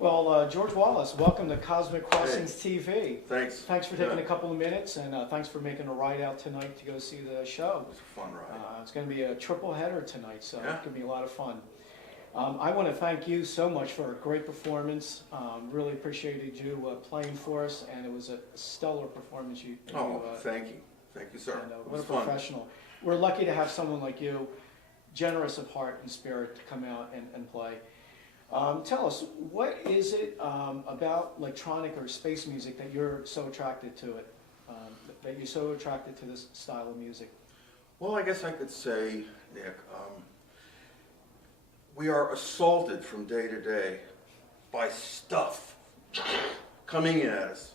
Well, George Wallace, welcome to Cosmic Crossings TV. Thanks. Thanks for taking a couple of minutes, and thanks for making a ride out tonight to go see the show. It was a fun ride. It's going to be a triple header tonight, so Yeah. it's going to be a lot of fun. I want to thank you so much for a great performance. Really appreciated you playing for us, and it was a stellar performance. Thank you. Thank you, sir. And, It what was a fun. professional. We're lucky to have someone like you, generous of heart and spirit, to come out and play. Tell us, what is it about electronic or space music that you're so attracted to it, that you're so attracted to this style of music? Well, I guess I could say, Nick, we are assaulted from day to day by stuff coming at us.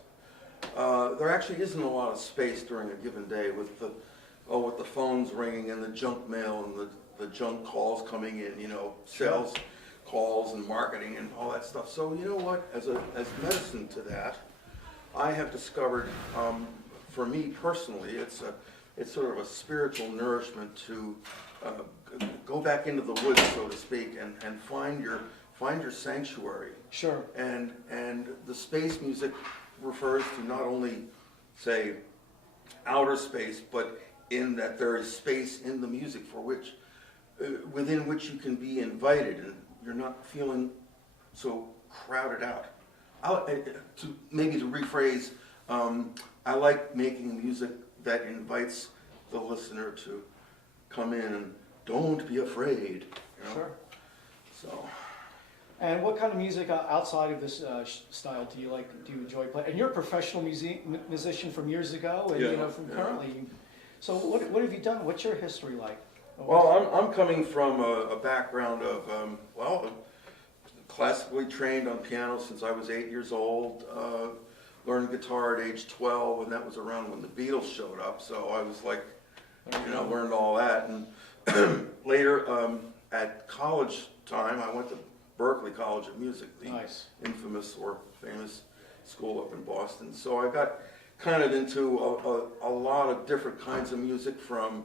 There actually isn't a lot of space during a given day with the phones ringing and the junk mail and the junk calls coming in, sales calls and marketing and all that stuff. So you know what, as medicine to that, I have discovered, for me personally, it's sort of a spiritual nourishment to go back into the woods, so to speak, and find your sanctuary. Sure. And the space music refers to not only, say, outer space, but in that there is space in the music within which you can be invited, and you're not feeling so crowded out. To rephrase, I like making music that invites the listener to come in and don't be afraid. Sure. So. And what kind of music outside of this style do you like? Do you enjoy playing? And you're a professional musician from years ago, and from currently. So what have you done? What's your history like? Well, I'm coming from a background of classically trained on piano since I was 8 years old. Learned guitar at age 12, and that was around when the Beatles showed up. So I was like, learned all that. And later, at college time, I went to Berklee College of Music, the infamous or famous school up in Boston. So I got kind of into a lot of different kinds of music, from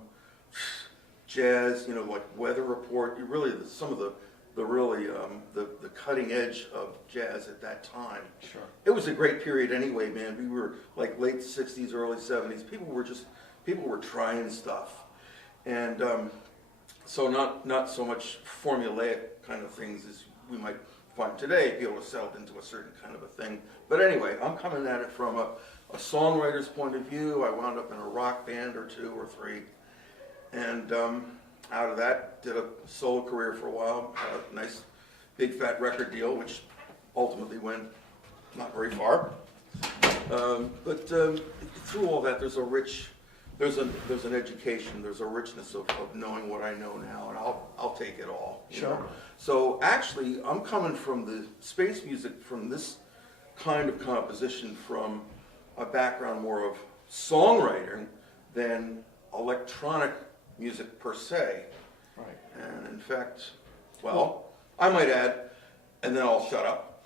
jazz, like Weather Report. Some of the cutting edge of jazz at that time. Sure. It was a great period anyway, man. We were like late 60s, early 70s. People were trying stuff. And so not so much formulaic kind of things as we might find today. People are settled into a certain kind of a thing. But anyway, I'm coming at it from a songwriter's point of view. I wound up in a rock band or two or three. And out of that, did a solo career for a while. Had a nice big fat record deal, which ultimately went not very far. But through all that, there's an education, there's a richness of knowing what I know now, and I'll take it all. Sure. So actually, I'm coming from the space music, from this kind of composition, from a background more of songwriting than electronic music per se. Right. And in fact, I might add, and then I'll shut up.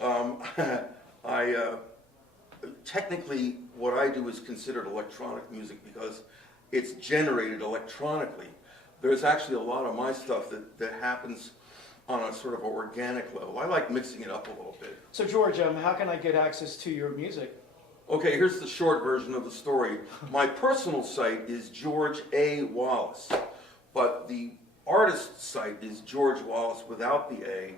Technically, what I do is considered electronic music because it's generated electronically. There's actually a lot of my stuff that happens on a sort of organic level. I like mixing it up a little bit. So George, how can I get access to your music? Okay, here's the short version of the story. My personal site is George A. Wallace, but the artist site is George Wallace without the A,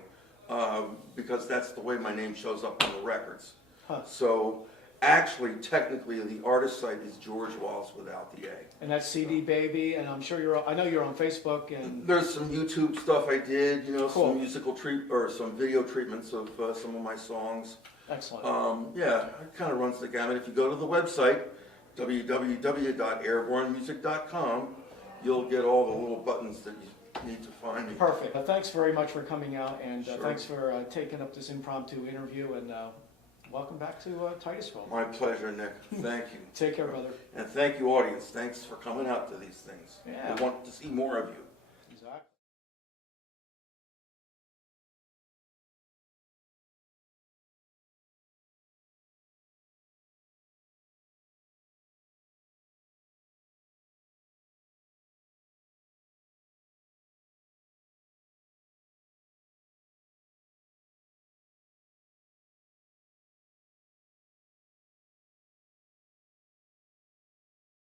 because that's the way my name shows up on the records. Huh. So actually, technically, the artist site is George Wallace without the A. And that's CD Baby, and I'm sure I know you're on Facebook. And there's some YouTube stuff I did, cool. Some some video treatments of some of my songs. Excellent. It kind of runs the gamut. If you go to the website, www.airbornemusic.com, you'll get all the little buttons that you need to find me. Perfect. Thanks very much for coming out, and Sure. thanks for taking up this impromptu interview, and welcome back to Titusville. My pleasure, Nick. Thank you. Take care, brother. And thank you, audience. Thanks for coming out to these things. Yeah. We want to see more of you. Exactly.